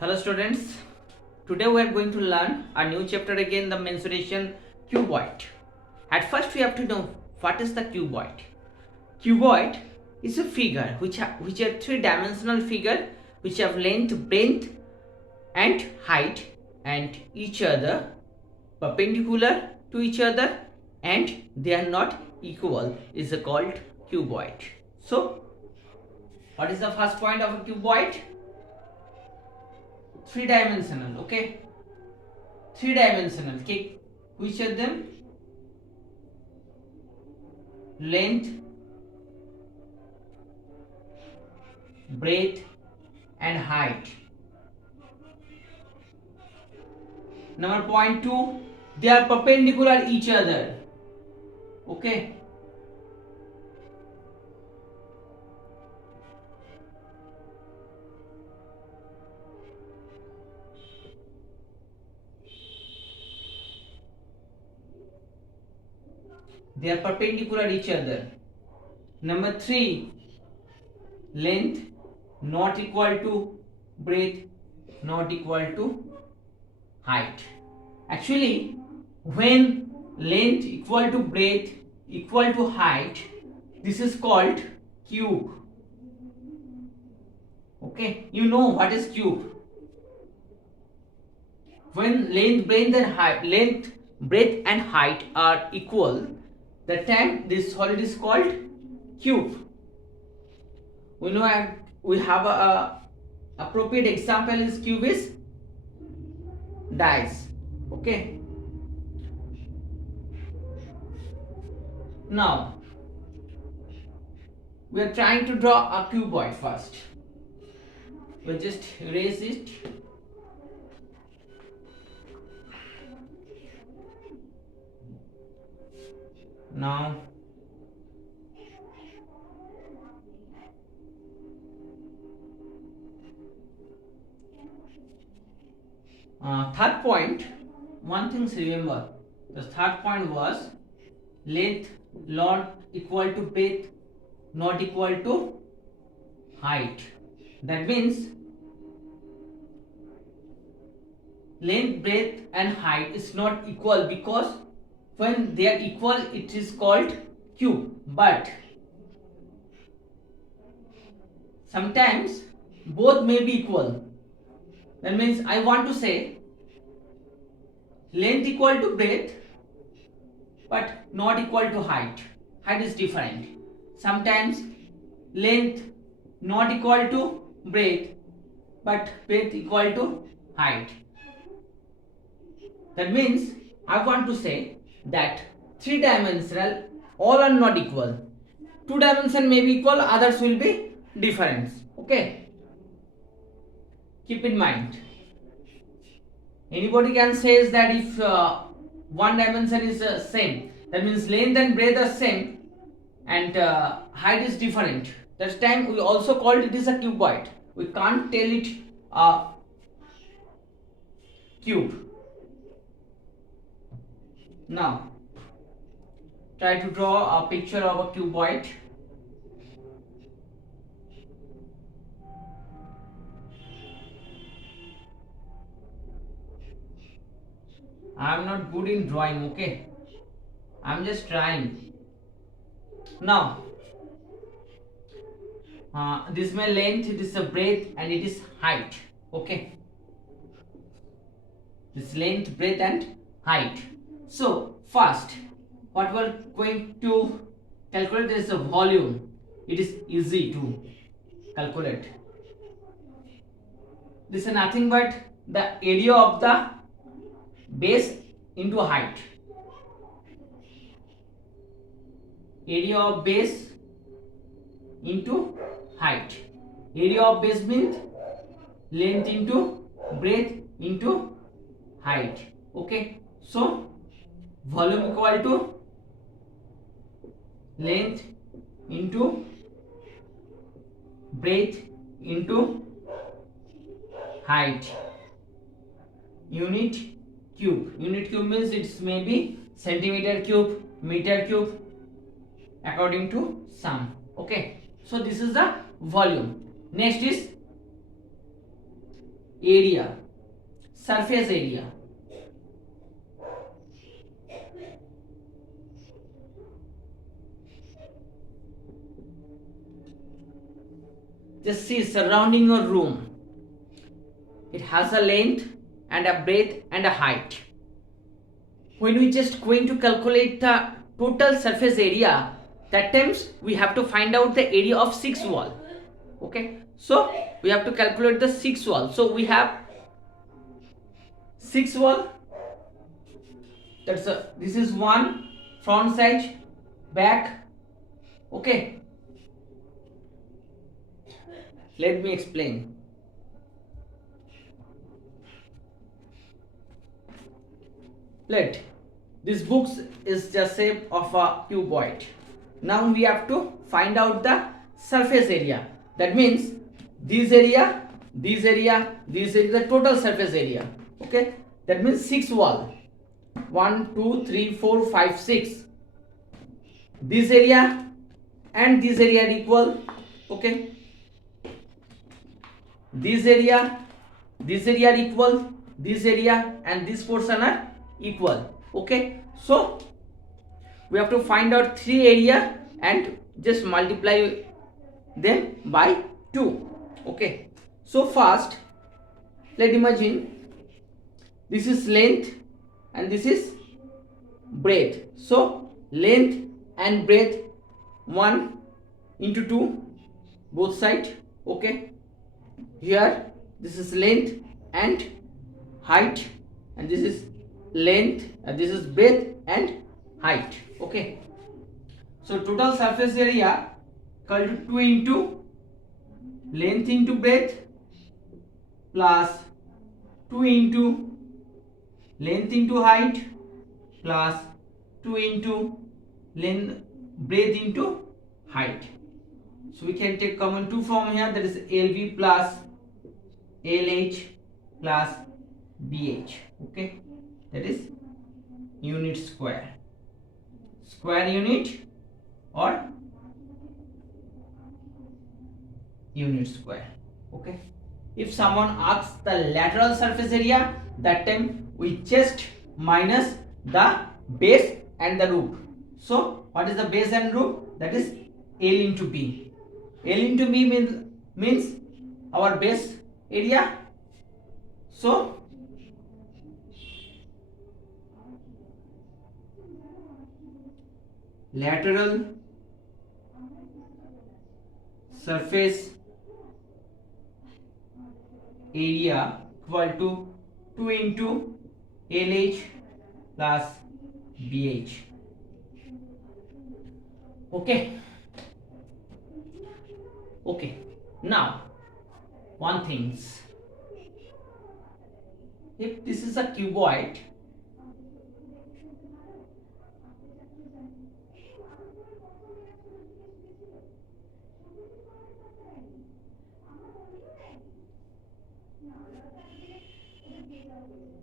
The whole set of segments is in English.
Hello students, today we are going to learn a new chapter again, the mensuration cuboid. At first we have to know what is the cuboid. Cuboid is a figure which are three-dimensional figure which have length, breadth and height and each other perpendicular to each other and they are not equal is called cuboid. So what is the first point of a cuboid? Three-dimensional, okay? Three-dimensional, okay? Which of them? Length, breadth and height. Number point 2, they are perpendicular each other, okay? They are perpendicular each other. Number 3, length not equal to breadth, not equal to height. Actually, when length equal to breadth equal to height, this is called cube. Okay, you know what is cube. When length, breadth and height are equal, the time this solid is called cube. We know we have a appropriate example is cube is dice. Okay. Now we are trying to draw a cuboid first. We'll just erase it. Now third point, one thing to remember, the third point was length not equal to breadth not equal to height. That means length, breadth and height is not equal, because when they are equal it is called cube, but sometimes both may be equal. That means I want to say length equal to breadth but not equal to height. Height is different. Sometimes length not equal to breadth but breadth equal to height. That means I want to say that three-dimensional all are not equal. Two dimension may be equal, others will be different. Okay, keep in mind. Anybody can say is that if one dimension is same, that means length and breadth are same and height is different. That time we also called it is a cuboid. We can't tell it a cube. Now try to draw a picture of a cuboid. I am not good in drawing, okay? I am just trying. Now this is my length, it is a breadth and it is height, okay? This length, breadth and height. So first what we are going to calculate is the volume. It is easy to calculate. This is nothing but the area of the base into height. Area of base into height. Area of base means length into breadth into height. Okay, so volume equal to length into breadth into height. Unit cube. Unit cube means it may be centimeter cube, meter cube, according to some. Okay, so this is the volume. Next is area, surface area. Just see surrounding your room. It has a length and a breadth and a height. When we just going to calculate the total surface area, that times we have to find out the area of 6 wall. Okay, so we have to calculate the 6 wall. So we have 6 wall. This is one front side, back. Okay, let me explain. Let this book is just shape of a cuboid. Now we have to find out the surface area. That means this area, this area, this area, the total surface area. Okay, that means 6 wall. 1, 2, 3, 4, 5, 6. This area and this area are equal. Okay, this area are equal. This area and this portion are equal. Okay, so we have to find out 3 area and just multiply them by 2. Okay, so first let's imagine this is length and this is breadth. So length and breadth 1 into 2 both side. Okay, here this is length and height, and this is length and this is breadth and height. Okay, so total surface area equal to 2 into length into breadth plus 2 into length into height plus 2 into length breadth into height. So we can take common 2 from here, that is LB plus LH plus BH. Okay, that is unit square, square unit or unit square. Okay, if someone asks the lateral surface area, that time we just minus the base and the roof. So what is the base and roof? That is L into B. L into B means our base area. So lateral surface area equal to 2 into LH plus BH. Okay, now one thing, if this is a cuboid,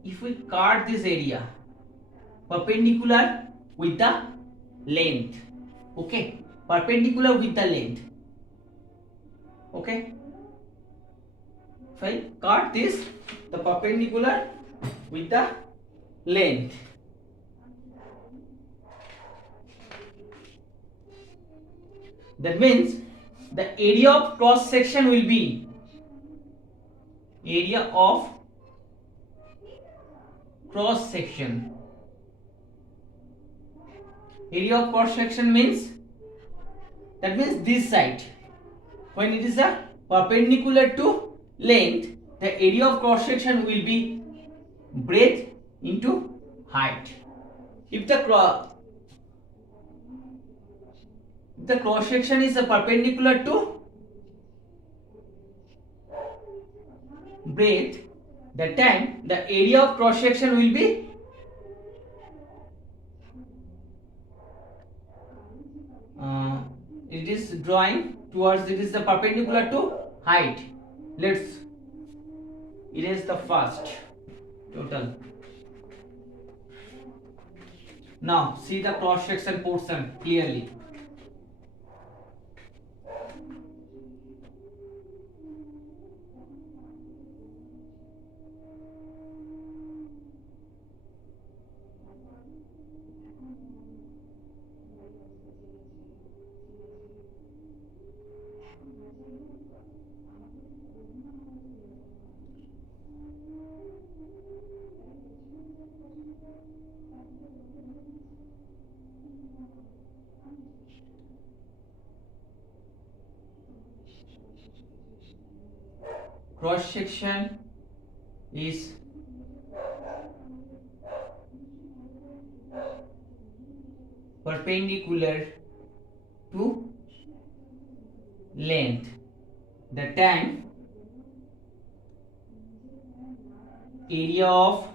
if we cut this area perpendicular with the length, okay, perpendicular with the length, okay, if I cut this the perpendicular with the length, that means the area of cross section will be area of cross section. Area of cross section means, that means this side, when it is a perpendicular to length, the area of cross section will be breadth into height. If the cross section is a perpendicular to breadth, that time the area of cross section will be it is drawing towards, it is the perpendicular to height. Let's erase the first total. Now see the cross section portion clearly. cross section is perpendicular to length, the time area of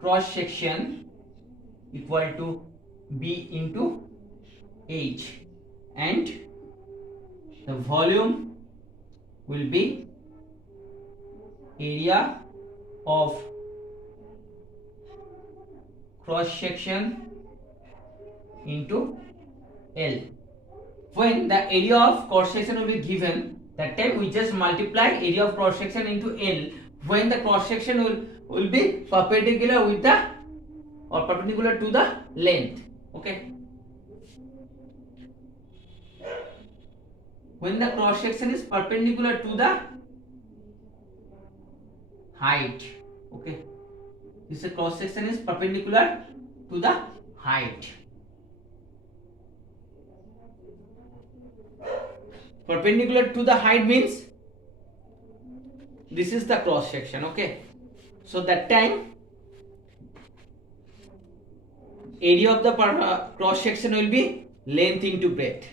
cross section equal to B into H, and the volume will be area of cross section into L. When the area of cross section will be given, that time we just multiply area of cross section into L when the cross section will be perpendicular with the or perpendicular to the length. Okay. When the cross section is perpendicular to the height. Okay. This cross section is perpendicular to the height. Perpendicular to the height means this is the cross section. Okay. So that time area of the cross section will be length into breadth.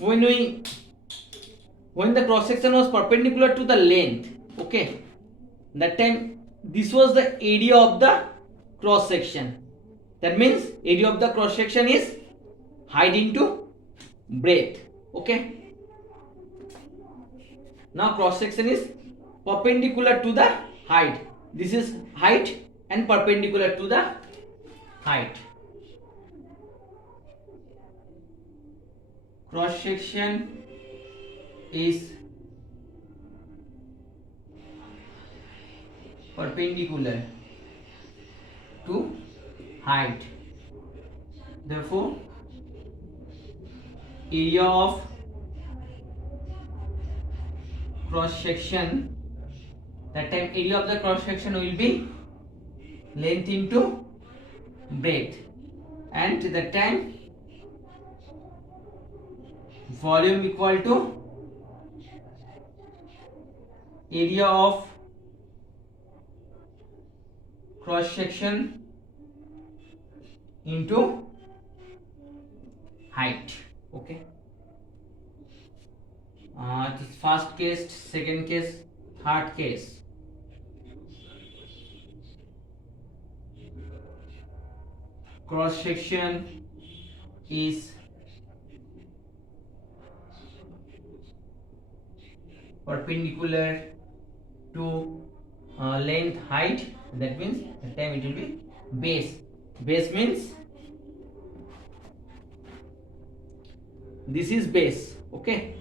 When the cross section was perpendicular to the length, okay, that time this was the area of the cross section. That means area of the cross section is height into breadth. Okay. Now cross section is perpendicular to the height. This is height and perpendicular to the height. Cross section is perpendicular to height. Therefore, area of cross section, that time area of the cross section will be length into breadth, and the time volume equal to area of cross section into height. Okay. This first case, second case, third case. Cross section is perpendicular to length height. That means the time it will be base. Base means this is base. Okay.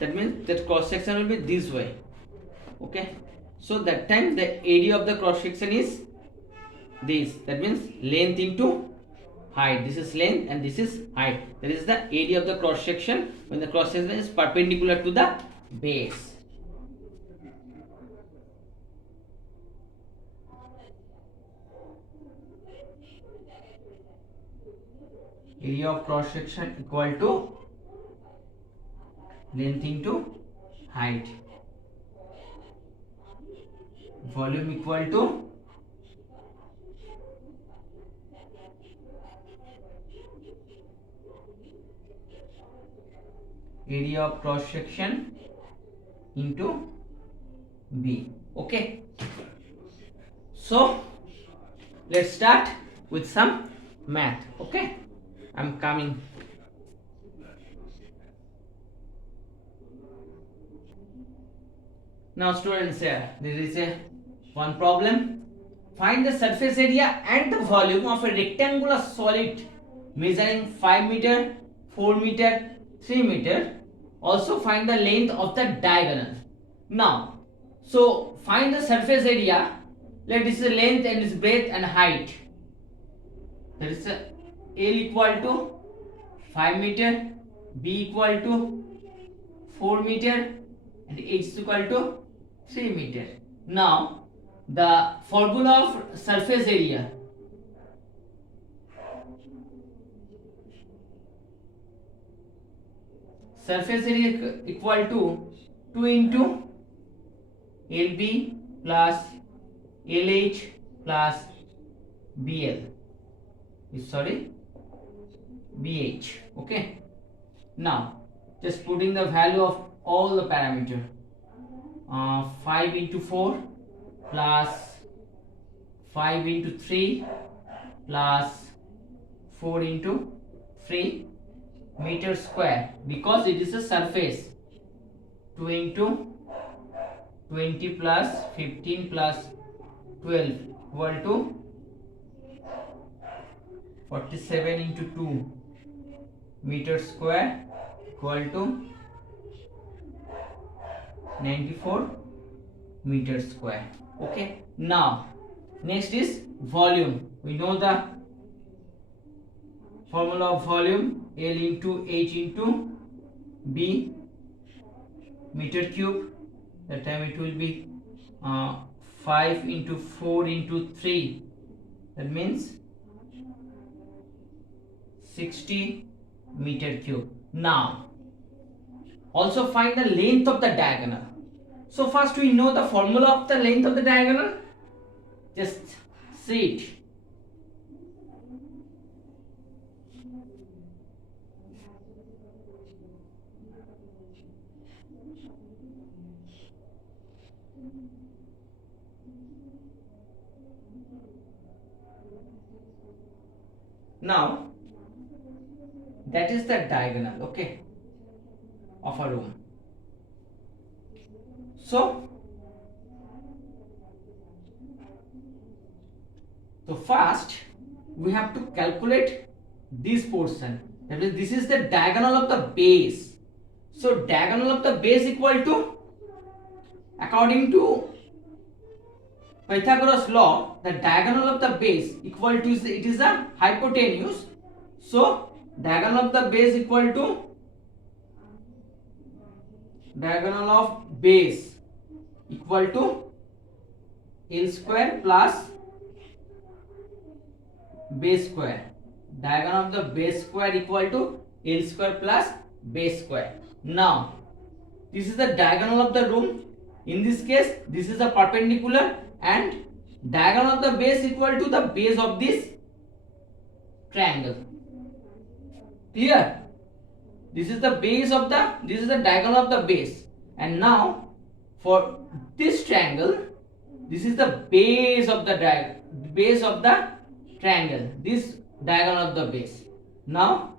That means that cross section will be this way. Okay. So that time the area of the cross section is this. That means length into height. This is length and this is height. That is the area of the cross section when the cross section is perpendicular to the base. Area of cross section equal to length into height. Volume equal to area of cross section into B. Okay. So let's start with some math. Okay. I'm coming. Now students, here there is one problem. Find the surface area and the volume of a rectangular solid measuring 5 meter, 4 meter, 3 meter. Also find the length of the diagonal. Now, so find the surface area. Let this is length and this breadth and height. That is L equal to 5 meter, B equal to 4 meter, and H is equal to 3 meter. Now the formula of surface area. Surface area equal to 2 into LB plus LH plus BL. Sorry, BH. Okay. Now just putting the value of all the parameter. 5 into 4 plus 5 into 3 plus 4 into 3 meter square, because it is a surface. 2 into 20 plus 15 plus 12 equal to 47 into 2 meter square equal to 94 meter square. Okay. Now next is volume. We know the formula of volume, L into H into B meter cube. That time it will be 5 into 4 into 3. That means 60 meter cube. Now also find the length of the diagonal. So first we know the formula of the length of the diagonal. Just see it. Now that is the diagonal, okay, of a room. So first we have to calculate this portion. That is, this is the diagonal of the base. So diagonal of the base equal to, according to Pythagoras law, the diagonal of the base equal to, it is a hypotenuse. So diagonal of the base equal to diagonal of base equal to L square plus base square. Diagonal of the base square equal to L square plus base square. Now this is the diagonal of the room. In this case this is a perpendicular, and diagonal of the base equal to the base of this triangle. Clear? This is the base of the, this is the diagonal of the base. And now for this triangle, this is the base of the triangle, this diagonal of the base. Now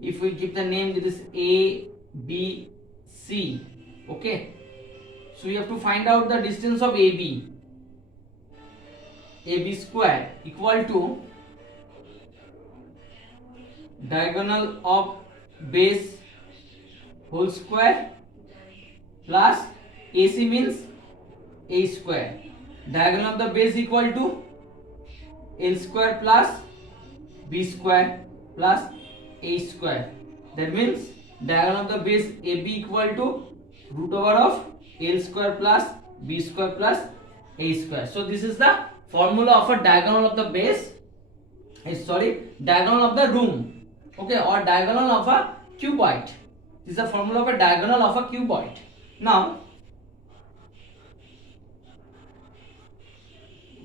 if we give the name, this is A, B, C. Okay, so we have to find out the distance of AB. AB square equal to diagonal of base whole square plus AC means A square. Diagonal of the base equal to L square plus B square plus A square. That means diagonal of the base AB equal to root over of L square plus B square plus A square. So this is the formula of a diagonal of the base, diagonal of the room, okay, or diagonal of a cuboid. This is the formula of a diagonal of a cuboid. Now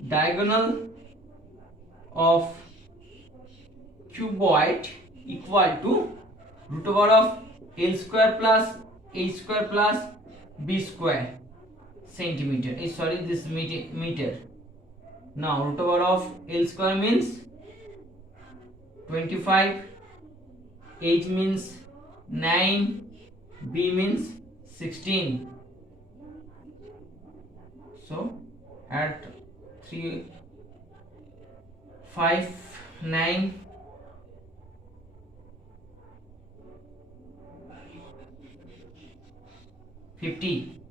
diagonal of cuboid equal to root over of L square plus A square plus B square centimeter. This meter. Now root over of L square means 25, H means 9, B means 16. So add 3, 5, 9, 50.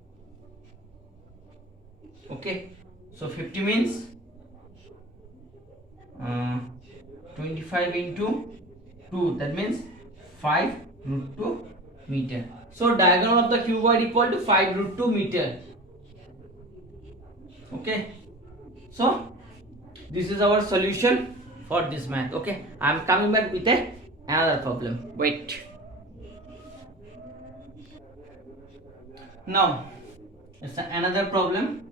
Okay, so 50 means 25 into 2, that means 5 root 2 meter. So diagonal of the cuboid equal to 5 root 2 meter. Okay, So this is our solution for this math. Okay, I am coming back with another problem. Wait. Now it's another problem.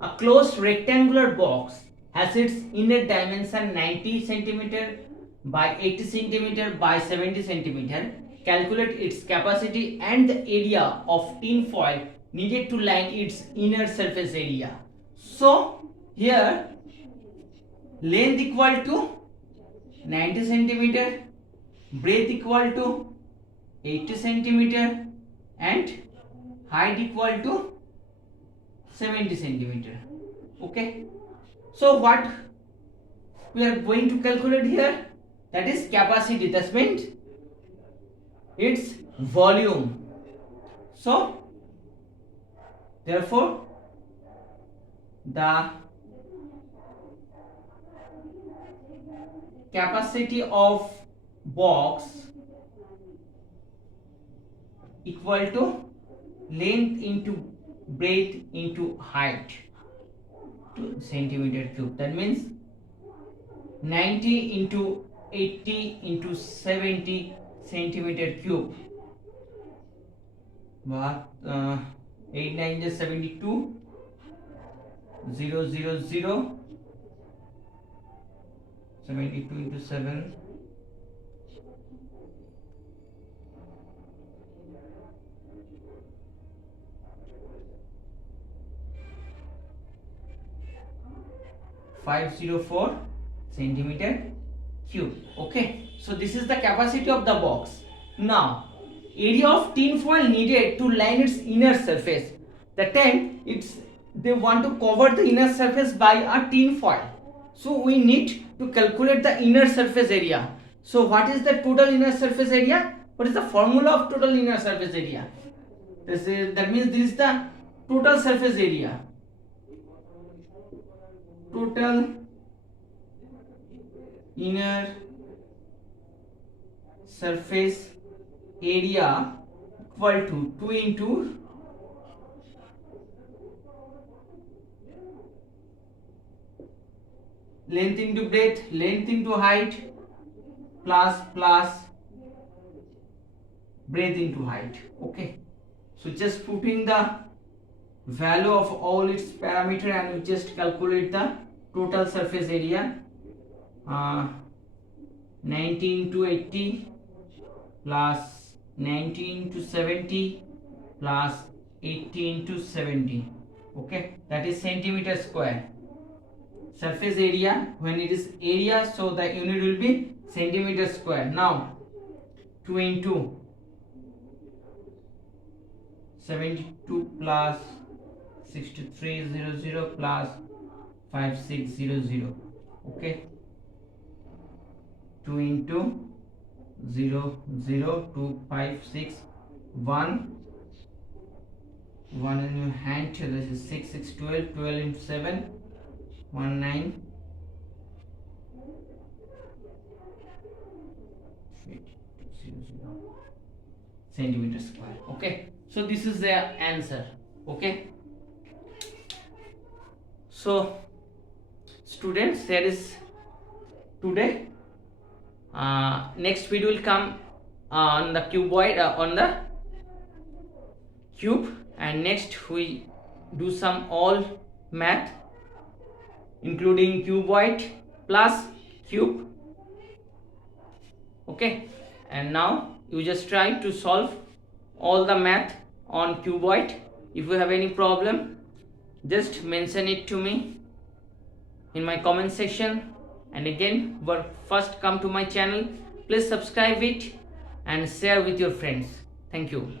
A closed rectangular box has its inner dimension 90 cm by 80 cm by 70 cm. Calculate its capacity and the area of tin foil needed to line its inner surface area. So here length equal to 90 cm, breadth equal to 80 cm and height equal to 70 cm. Okay, so what we are going to calculate here, that is capacity, that means its volume. So therefore the capacity of box equal to length into breadth into height to centimeter cube. That means 90 into 80 into 70 centimeter cube. 8 9 is 72, 0 0 0, 72 into 7, 504 centimeter cube. Okay, so this is the capacity of the box. Now area of tin foil needed to line its inner surface. That time they want to cover the inner surface by a tin foil, so we need to calculate the inner surface area. So what is the total inner surface area? What is the formula of total inner surface area? That means this is the total surface area. Total inner surface area equal to 2 into length into breadth, length into height, plus breadth into height. Okay, so just putting the value of all its parameter and we just calculate the total surface area. 19 to 80 plus 19 to 70 plus 18 to 70. Okay, that is centimeter square. Surface area, when it is area, so the unit will be centimeter square. Now 2 into 72 plus 6300 plus 5600. Okay, 2 into 0 0 2 5 6 1 1 in your hand. This is 6 6 12 12 into 7 19 centimeter square. Okay, so this is the answer. Okay, so students, there is today next video will come on the cuboid, on the cube, and next we do some all math including cuboid plus cube. Okay, and now you just try to solve all the math on cuboid. If you have any problem, just mention it to me in my comment section. And again, first come to my channel, please subscribe it and share with your friends. Thank you.